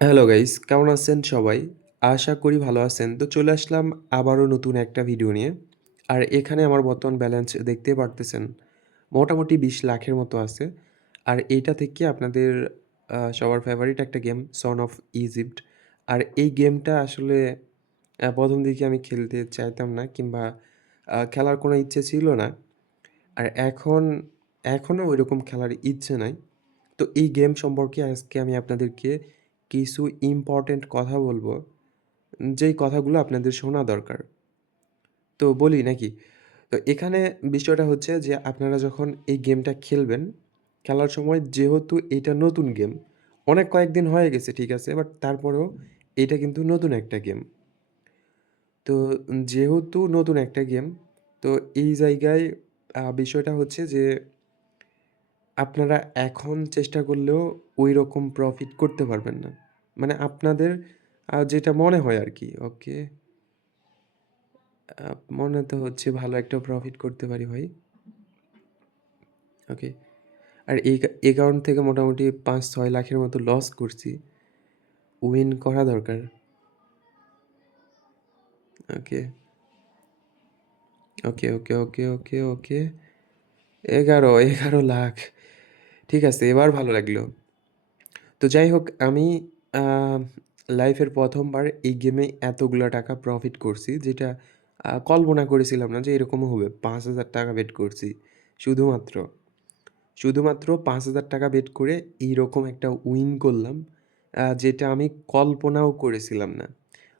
Hello guys, কেমন আছেন সবাই? আশা করি ভালো আছেন। তো চলে আসলাম আবারও নতুন একটা ভিডিও নিয়ে। আর এখানে আমার বর্তমান ব্যালেন্স দেখতেই পারতেছেন। মোটামুটি 20,00,000-এর মতো আছে। আর এইটা থেকে আপনাদের সবার ফেভারিট একটা গেম 'সন অফ ইজিপ্ট'। আর এই গেমটা আসলে ১ম দিকে আমি খেলতে চাইতাম না কিংবা খেলার কোনো ইচ্ছে ছিল না। আর এখনও ঐরকম খেলার ইচ্ছে নাই। তো এই গেম সম্পর্কে আজকে আমি আপনাদেরকে কিছু ইম্পোর্টেন্ট কথা বলবো, যেই কথাগুলো আপনাদের শোনা দরকার। তো বলি নাকি? তো এখানে বিষয়টা হচ্ছে যে আপনারা যখন এই গেমটা খেলবেন, খেলার সময় যেহেতু এটা নতুন গেম, অনেক কয়েকদিন হয়ে গেছে ঠিক আছে? বাট তারপরেও এটা কিন্তু নতুন একটা গেম। তো যেহেতু নতুন একটা গেম, তো এই জায়গায় বিষয়টা হচ্ছে যে আপনারা এখন চেষ্টা করলেও ঐরকম প্রফিট করতে পারবেন না। মানে আপনাদের যেটা মনে হয় আরকি। ওকে। মনে তো হচ্ছে ভালো একটা প্রফিট করতে পারি ভাই। ওকে। আর এই কারণ থেকে মোটামুটি ৫-৬ লাখের মতো লস করছি। উইন করা দরকার। ওকে, ওকে। ১১ লাখ। ঠিক আছে, এবার ভালো লাগলো। তো যাই হোক আমি আ লাইফের ১ম বার এই গেমে এতগুলা টাকা প্রফিট করছি যেটা কল্পনা করেছিলাম না যে এরকমও হবে। ৳৫,০০০ বেট করছি শুধুমাত্র। শুধুমাত্র ৳৫,০০০ বেট করে এইরকম একটা উইন করলাম যেটা আমি কল্পনাও করেছিলাম না।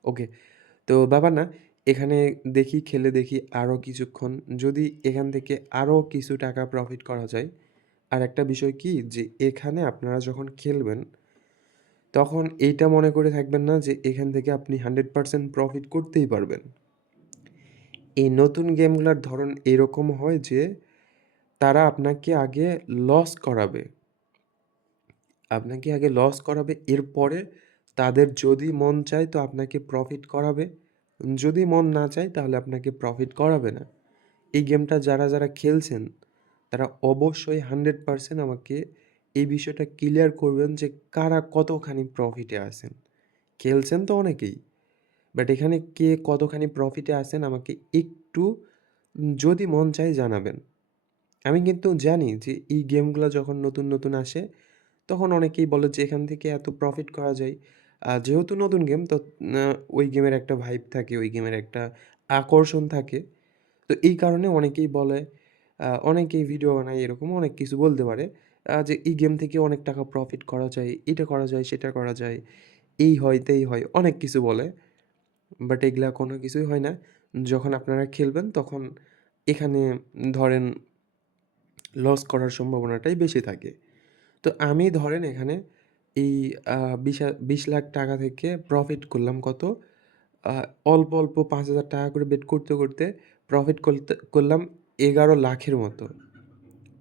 ওকে, তো ব্যাপার না, এখানে দেখি খেলে দেখি আরও কিছুক্ষণ যদি এখান থেকে আরও কিছু টাকা প্রফিট করা যায়। আরেকটা বিষয় কি যে এখানে আপনারা যখন খেলবেন তখন এইটা মনে করে থাকবেন না যে এখান থেকে আপনি 100% প্রফিট করতেই পারবেন। এই নতুন গেমগুলার ধরন এরকম হয় যে তারা আপনাকে আগে লস করাবে। আপনাকে আগে লস করাবে, এরপরে তাদের যদি মন চায় তো আপনাকে প্রফিট করাবে। যদি মন না চায় তাহলে আপনাকে প্রফিট করাবে না। এই গেমটা যারা খেলছেন তারা অবশ্যই 100% আমাকে এই বিষয়টা ক্লিয়ার করবেন যে কারা কতখানি প্রফিটে আছেন। খেলছেন তো অনেকেই। বাট এখানে কে কতখানি প্রফিটে আছেন আমাকে একটু যদি মন চায় জানাবেন। আমি কিন্তু জানি যে এই গেমগুলা যখন নতুন আসে তখন অনেকেই বলে যে এখান থেকে এত প্রফিট করা যায়। যেহেতু নতুন গেম তো আ ওই গেমের একটা ভাইব থাকে, ওই গেমের একটা আকর্ষণ থাকে। তো এই কারণে অনেকেই বলে, অনেকেই ভিডিও বানায় এরকম অনেক কিছু বলতে পারে। যে এই গেম থেকে অনেক টাকা প্রফিট করা যায়, এটা করা যায়, সেটা করা যায়, এই হয়, তেই হয়, অনেক কিছু বলে। বাট এগুলা কোনো কিছুই হয় না। যখন আপনারা খেলবেন তখন এখানে ধরেন লস করার সম্ভাবনাটাই বেশি থাকে। তো আমি ধরেন এখানে এই আ ২০,০০,০০০ টাকা থেকে প্রফিট করলাম কত? আ অল্প ৳৫,০০০ করে বেট করতে প্রফিট করলাম ১১,০০,০০০ এর মতো।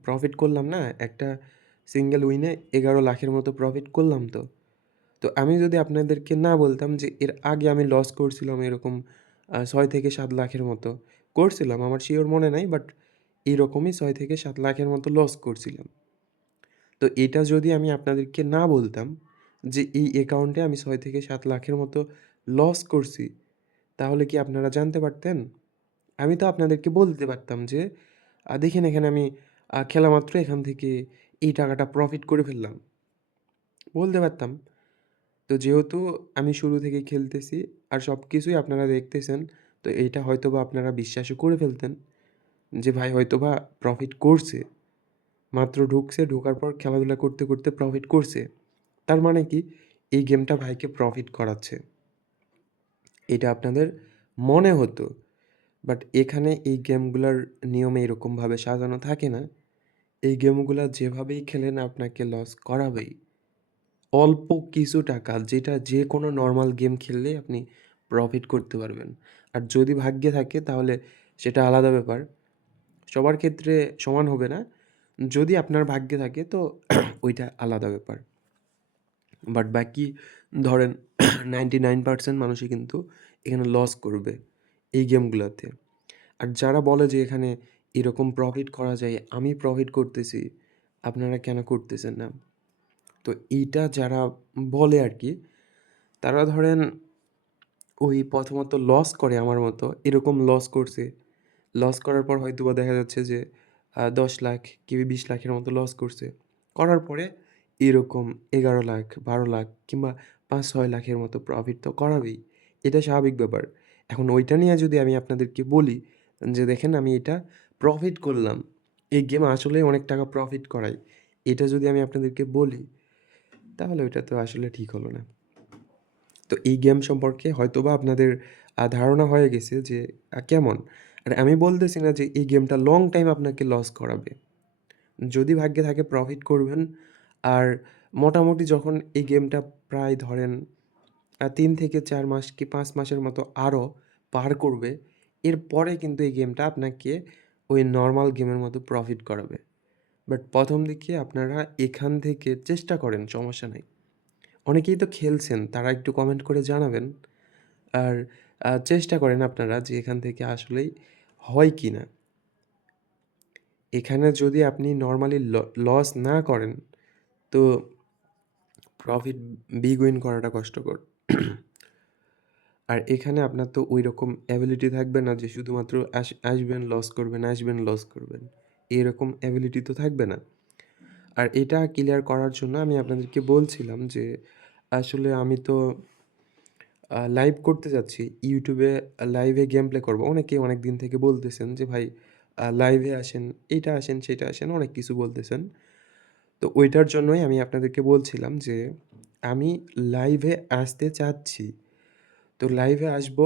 প্রফিট করলাম না? একটা সিঙ্গেল উইনে ১১,০০,০০০ এর মতো প্রফিট করলাম তো। তো আমি যদি আপনাদেরকে না বলতাম যে এর আগে আমি লস করছিলাম এরকম ৬ থেকে ৭ লাখের মতো। করছিলাম আমার সিওর মনে নাই বাট এরকমই ৬ থেকে ৭ লাখের মতো লস করছিলাম। তো এটা যদি আমি আপনাদেরকে না বলতাম যে এই অ্যাকাউন্টে আমি ৬ থেকে ৭ লাখের মতো লস করছি, তাহলে কি আপনারা জানতে পারতেন? আমি তো আপনাদেরকে বলতে পারতাম যে, দেখেন এখানে আমি খেলা মাত্র এখান থেকে এই টাকাটা প্রফিট করে ফেললাম। বলতে পারতাম। তো যেহেতু আমি শুরু থেকেই খেলতেছি আর সবকিছুই আপনারা দেখতেছেন, তো এইটা হয়তোবা আপনারা বিশ্বাসও করে ফেলতেন যে ভাই হয়তোবা প্রফিট করছে। মাত্র ঢুকছে, ঢোকার পর খেলাধুলা করতে প্রফিট করছে। তার মানে কি? এই গেমটা ভাইকে প্রফিট করাচ্ছে। এটা আপনাদের মনে হতো। বাট এখানে এই গেমগুলার নিয়ম এরকমভাবে সাজানো থাকে না। এই গেমগুলা যেভাবেই খেলেন আপনাকে লস করাবেই। অল্প কিছু টাকা যেটা যেকোনো নরমাল গেম খেললেই আপনি প্রফিট করতে পারবেন। আর যদি ভাগ্যে থাকে তাহলে সেটা আলাদা ব্যাপার। সবার ক্ষেত্রে সমান হবে না। যদি আপনার ভাগ্যে থাকে তো ওইটা আলাদা ব্যাপার। বাট বাকি ধরেন 99% মানুষই কিন্তু এখানে লস করবে এই গেমগুলাতে। আর যারা বলে যে এখানে এরকম প্রফিট করা যায়, আমি প্রফিট করতেছি, আপনারা কেন করতেছেন না? তো এইটা যারা বলে আরকি, তারা ধরেন ওই প্রথমত লস করে আমার মতো। এরকম লস করছে। লস করার পর হয়তোবা দেখা যাচ্ছে যে ১০,০০,০০০ কি ২০,০০,০০০ এর মতো লস করছে। করার পরে এরকম ১১,০০,০০০, ১২,০০,০০০ কিংবা ৫-৬ লাখের মতো প্রফিট তো করাবেই। এটা স্বাভাবিক ব্যাপার। এখন ওইটা নিয়ে যদি আমি আপনাদেরকে বলি যে, "দেখেন আমি এটা প্রফিট করলাম। এই গেম আসলেই অনেক টাকা প্রফিট করায়।" এটা যদি আমি আপনাদেরকে বলি, তাহলে ওইটা তো আসলে ঠিক হলো না। তো এই গেম সম্পর্কে হয়তোবা আপনাদের ধারণা হয়ে গেছে যে কেমন। আর আমি বলতেছি না যে এই গেমটা লং টাইম আপনাকে লস করাবে। যদি ভাগ্যে থাকে প্রফিট করবেন। আর মোটামুটি যখন এই গেমটা প্রায় ধরেন ৩ থেকে ৪ মাস কি ৫ মাসের মতো আরও পার করবে, এরপরে কিন্তু এই গেমটা আপনাকে ওই নরমাল গেমের মতো প্রফিট করাবে। বাট ১ম দিকে আপনারা এখান থেকে চেষ্টা করেন, সমস্যা নাই। অনেকেই তো খেলছেন, তারা একটু কমেন্ট করে জানাবেন। আর চেষ্টা করেন আপনারা যে এখান থেকে আসলেই হয় কিনা। এখানে যদি আপনি নরমালি লস না করেন, তো প্রফিট বিগ উইন করাটা কষ্টকর। আর এখানে আপনার তো ঐরকম এবিলিটি থাকবে না যে শুধুমাত্র আসবেন, লস করবেন, আসবেন, লস করবেন। এরকম এবিলিটি তো থাকবে না। আর এটা ক্লিয়ার করার জন্য আমি আপনাদেরকে বলছিলাম যে আসলে আমি তো লাইভ করতে যাচ্ছি। YouTube-এ লাইভে গেম প্লে করব। অনেকেই অনেক দিন থেকে বলতেছেন যে, "ভাই লাইভে আসেন, এইটা আসেন, সেইটা আসেন।" অনেক কিছু বলতেছেন। তো ওইটার জন্যই আমি আপনাদেরকে বলছিলাম যে, আমি লাইভে আসতে চাচ্ছি। তো লাইভে আসবো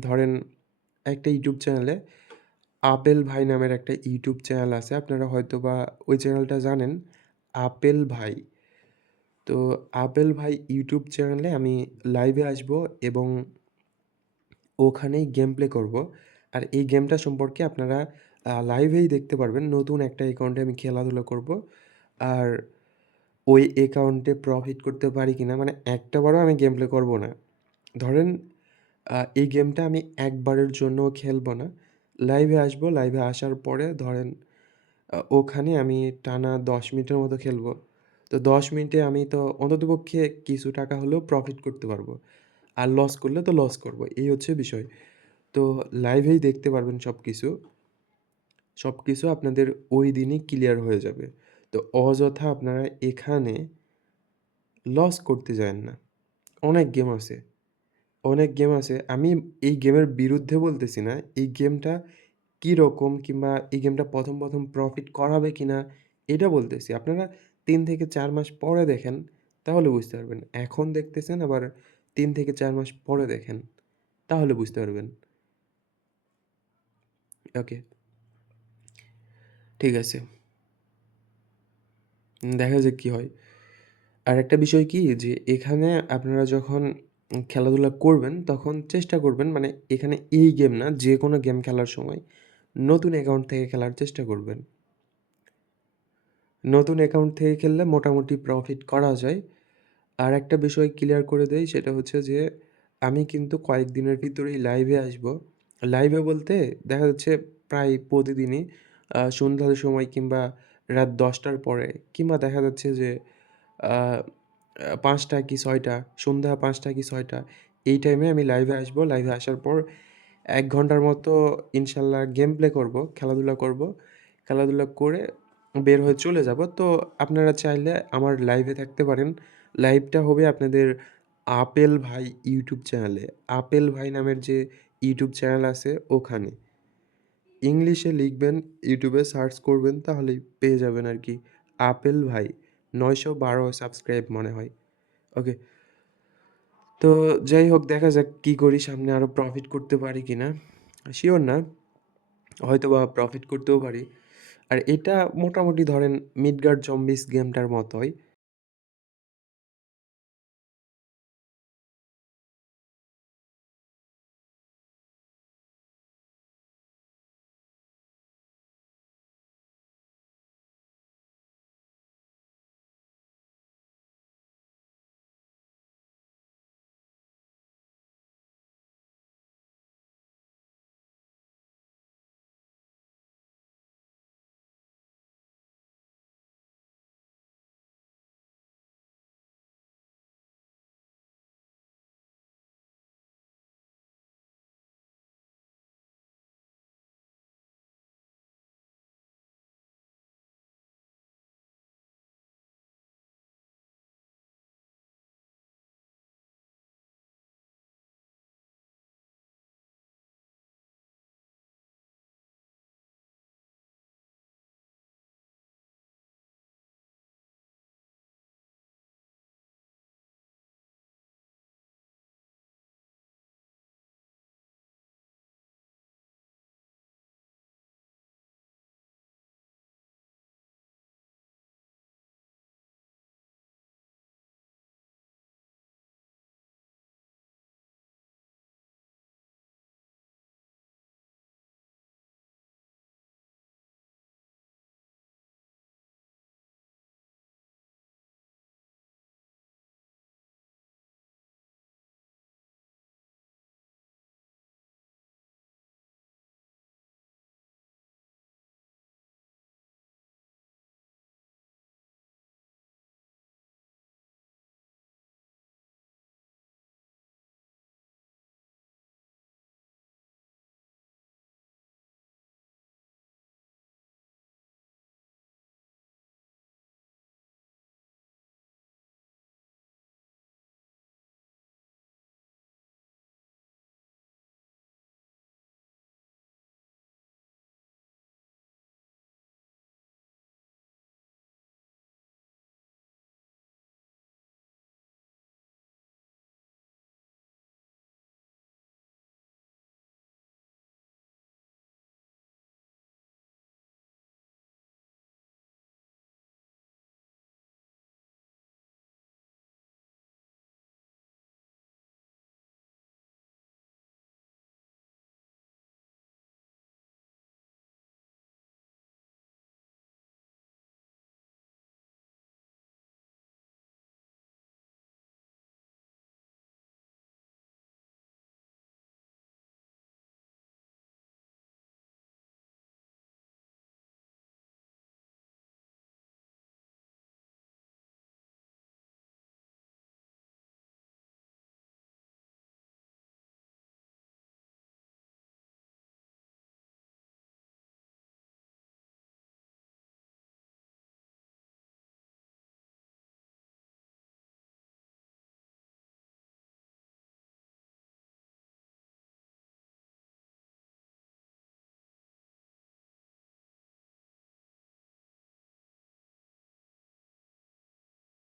ধরেন একটা YouTube চ্যানেলে, আপেল ভাই নামের একটা YouTube চ্যানেল আছে। আপনারা হয়তোবা ওই চ্যানেলটা জানেন, আপেল ভাই। তো আপেল ভাই YouTube চ্যানেলে আমি লাইভে আসবো এবং ওখানেই গেম প্লে করব। আর এই গেমটা সম্পর্কে আপনারা লাইভেই দেখতে পারবেন। নতুন একটা অ্যাকাউন্টে আমি খেলাধুলা করব। আর ওই অ্যাকাউন্টে প্রফিট করতে পারি কিনা মানে একটা বারও আমি গেম প্লে করব না। ধরেন এই গেমটা আমি একবারের জন্যও খেলব না। লাইভে আসবো, লাইভে আসার পরে ধরেন ওখানে আমি টানা ১০ মিনিটের মতো খেলবো। তো ১০ মিনিটে আমি তো অন্ততপক্ষে কিছু টাকা হলেও প্রফিট করতে পারবো। আর লস করলে তো লস করব। এই হচ্ছে বিষয়। তো লাইভেই দেখতে পারবেন সবকিছু। সবকিছু আপনাদের ওই দিনই ক্লিয়ার হয়ে যাবে। তো অযথা আপনারা এখানে লস করতে যায়েন না। অনেক গেম আছে, অনেক গেম আছে। আমি এই গেমের বিরুদ্ধে বলতেছি না। এই গেমটা কিরকম কিংবা এই গেমটা ১ম প্রফিট করাবে কিনা এটা বলতেছি। আপনারা ৩ থেকে ৪ মাস পরে দেখেন, তাহলে বুঝতে পারবেন। এখন দেখতেছেন আবার ৩ থেকে ৪ মাস পরে দেখেন, তাহলে বুঝতে পারবেন। ওকে, ঠিক আছে। দেখা যাক কি হয়। আরেকটা বিষয় কি যে এখানে আপনারা যখন খেলাধুলা করবেন তখন চেষ্টা করবেন মানে এখানে এই গেম না যেকোনো গেম খেলার সময় নতুন অ্যাকাউন্ট থেকে খেলার চেষ্টা করবেন। নতুন অ্যাকাউন্ট থেকে খেললে মোটামুটি প্রফিট করা যায়। আরেকটা বিষয় ক্লিয়ার করে দেই সেটা হচ্ছে যে আমি কিন্তু কয়েকদিনের ভিতরেই লাইভে আসবো। লাইভে বলতে দেখা যাচ্ছে প্রায় প্রতিদিনই সন্ধ্যার সময় কিংবা রাত ১০:০০ র পরে কিংবা দেখা যাচ্ছে যে আ আ ৫টা কি ৬টা সন্ধ্যা ৫টা কি ৬টা এই টাইমে আমি লাইভে আসবো। লাইভে আসার পর ১ ঘন্টার মতো ইনশাআল্লাহ গেম প্লে করব, খেলাধুলা করব। খেলাধুলা করে বের হয়ে চলে যাব। তো আপনারা চাইলে আমার লাইভে থাকতে পারেন। লাইভটা হবে আপনাদের আপেল ভাই ইউটিউব চ্যানেলে। আপেল ভাই নামের যে ইউটিউব চ্যানেল আছে ওখানে। ইংলিশে লিখবেন, ইউটিউবে সার্চ করবেন তাহলেই পেয়ে যাবেন আরকি। আপেল ভাই ৯১২ সাবস্ক্রাইব মনে হয়। ওকে। তো যাই হোক দেখা যাক কি করি সামনে আরো প্রফিট করতে পারি কিনা। সিওর না। হয়তোবা প্রফিট করতেও পারি। আর এটা মোটামুটি ধরেন মিডগার্ড জম্বিস গেমটার মতোই।